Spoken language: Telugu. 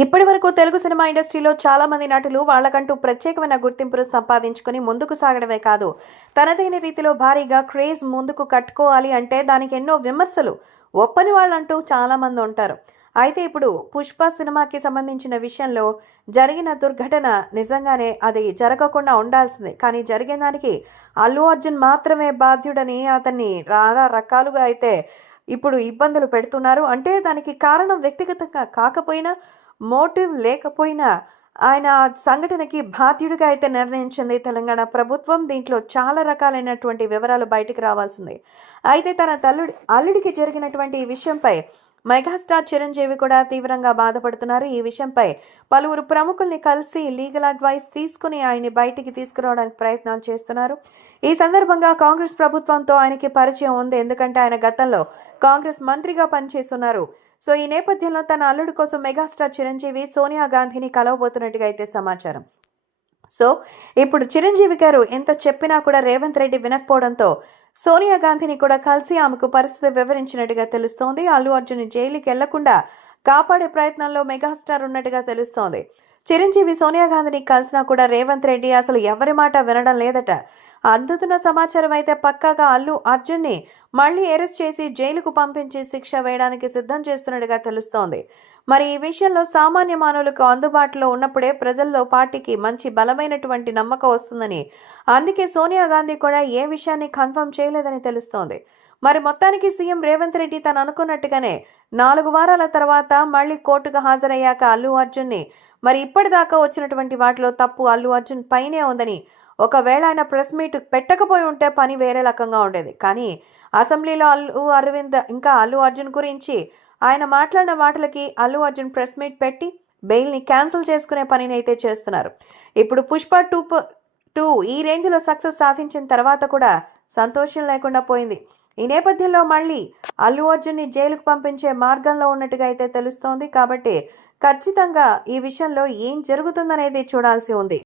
ఇప్పటి వరకు తెలుగు సినిమా ఇండస్ట్రీలో చాలా మంది నటులు వాళ్ళకంటూ ప్రత్యేకమైన గుర్తింపును సంపాదించుకుని ముందుకు సాగడమే కాదు, తనదైన రీతిలో భారీగా క్రేజ్ ముందుకు కట్టుకోవాలి అంటే దానికి ఎన్నో విమర్శలు ఒప్పని వాళ్ళంటూ చాలా మంది ఉంటారు. అయితే ఇప్పుడు పుష్ప సినిమాకి సంబంధించిన విషయంలో జరిగిన దుర్ఘటన నిజంగానే అది జరగకుండా ఉండాల్సిందే, కానీ జరిగిన దానికి అల్లు అర్జున్ మాత్రమే బాధ్యుడని అతన్ని చాలా రకాలుగా అయితే ఇప్పుడు ఇబ్బందులు పెడుతున్నారు. అంటే దానికి కారణం వ్యక్తిగతంగా కాకపోయినా, మోటివ్ లేకపోయినా ఆయన సంఘటనకి బాధ్యుడిగా అయితే నిర్ణయించింది తెలంగాణ ప్రభుత్వం. దీంట్లో చాలా రకాలైనటువంటి వివరాలు బయటికి రావాల్సింది. అయితే తన అల్లుడికి జరిగినటువంటి ఈ విషయంపై మెగాస్టార్ చిరంజీవి కూడా తీవ్రంగా బాధపడుతున్నారు. ఈ విషయంపై పలువురు ప్రముఖుల్ని కలిసి లీగల్ అడ్వైస్ తీసుకుని ఆయన్ని బయటికి తీసుకురావడానికి ప్రయత్నాలు చేస్తున్నారు. ఈ సందర్భంగా కాంగ్రెస్ ప్రభుత్వంతో ఆయనకి పరిచయం ఉంది, ఎందుకంటే ఆయన గతంలో కాంగ్రెస్ మంత్రిగా పనిచేస్తున్నారు. సో ఈ నేపథ్యంలో తన అల్లుడి కోసం మెగాస్టార్ చిరంజీవి సోనియా గాంధీని కలవబోతున్నట్టుగా అయితే సమాచారం. సో ఇప్పుడు చిరంజీవి గారు ఎంత చెప్పినా కూడా రేవంత్ రెడ్డి వినకపోవడంతో సోనియా గాంధీని కూడా కలిసి ఆమెకు పరిస్థితి వివరించినట్టుగా తెలుస్తోంది. అల్లు అర్జున్ జైలుకి వెళ్లకుండా కాపాడే ప్రయత్నంలో మెగాస్టార్ ఉన్నట్టుగా తెలుస్తోంది. చిరంజీవి సోనియా గాంధీని కలిసినా కూడా రేవంత్ రెడ్డి అసలు ఎవరి మాట వినడం లేదట. అందుతున్న సమాచారం అయితే పక్కాగా అల్లు అర్జున్ని మళ్లీ అరెస్ట్ చేసి జైలుకు పంపించి శిక్ష వేయడానికి సిద్ధం చేస్తున్నట్టుగా తెలుస్తోంది. మరి ఈ విషయంలో సామాన్య మానవులకు అందుబాటులో ఉన్నప్పుడే ప్రజల్లో పార్టీకి మంచి బలమైనటువంటి నమ్మకం వస్తుందని, అందుకే సోనియా గాంధీ కూడా ఏ విషయాన్ని కన్ఫర్మ్ చేయలేదని తెలుస్తోంది. మరి మొత్తానికి సీఎం రేవంత్ రెడ్డి తను అనుకున్నట్టుగానే 4 వారాల తర్వాత మళ్లీ కోర్టుకు హాజరయ్యాక అల్లు అర్జున్ని మరి ఇప్పటిదాకా వచ్చినటువంటి వాటిలో తప్పు అల్లు అర్జున్ పైనే ఉందని, ఒకవేళ ఆయన ప్రెస్ మీట్ పెట్టకపోయి ఉంటే పని వేరే రకంగా ఉండేది. కానీ అసెంబ్లీలో అల్లు అర్జున్ గురించి ఆయన మాట్లాడిన మాటలకి అల్లు అర్జున్ ప్రెస్ మీట్ పెట్టి బెయిల్ని క్యాన్సిల్ చేసుకునే పనిని అయితే చేస్తున్నారు. ఇప్పుడు పుష్ప 2 ఈ రేంజ్లో సక్సెస్ సాధించిన తర్వాత కూడా సంతోషం లేకుండా పోయింది. ఈ నేపథ్యంలో మళ్ళీ అల్లు అర్జున్ని జైలుకు పంపించే మార్గంలో ఉన్నట్టుగా అయితే తెలుస్తోంది. కాబట్టి ఖచ్చితంగా ఈ విషయంలో ఏం జరుగుతుందనేది చూడాల్సి ఉంది.